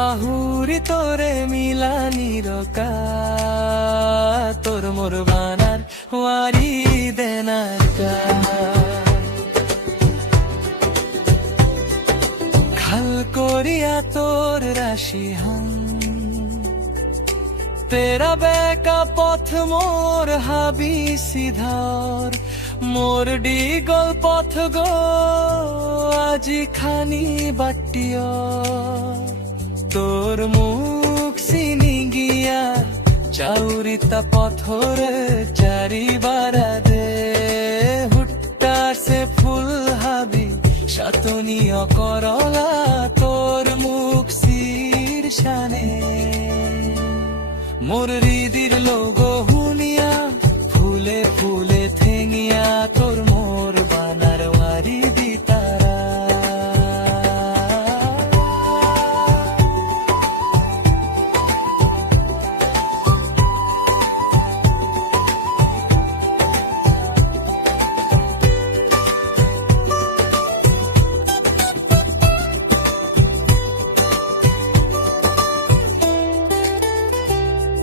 আহুরি তোরে মিলানির কা তোর মোর বানার ওয়ারি দেনার কা খাল করিয়া তোর রাশি হান তেরা বেকা পথ মোর হাবি সিধার মোর ডিগল পথ গো আজি খানি বাটিয় তোর মুখ সিনি গিয়া চাউরিতা পথরে চারিবারা দে হুট্টা সে ফুল হাবি সাতনীয় করলা তোর মুখ শীর্ষানে মোর হৃদির লোগো হুনিয়া ফুলে ফুলে থেঙিয়া তোর মোর বানার ওয়ারি দিতারা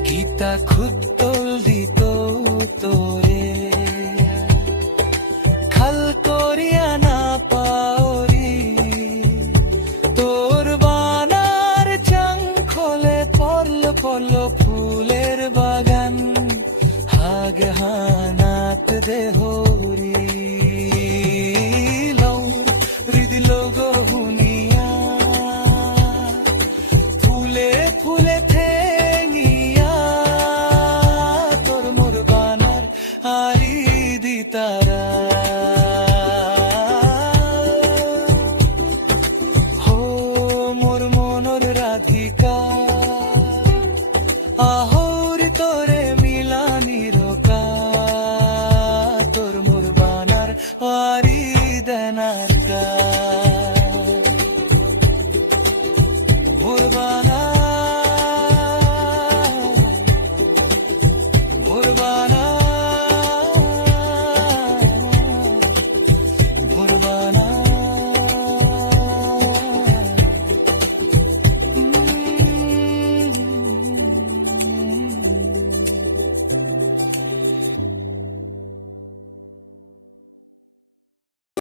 গীতা খুত্তল দিত তোরে খাল করিয়া না পাওরি তোর বানার চাং খোলে পরল পরল ফুলের বাগান হাগ হানাত দেহরি লৌর হৃদি লোগো হুনিয়া ফুলে ফুলে আরি দিতারা হো মোর মনর রাধিকা আহরি তোরে মিলানির কা তোর মোর বানার আরি দেনার কা মোর বানার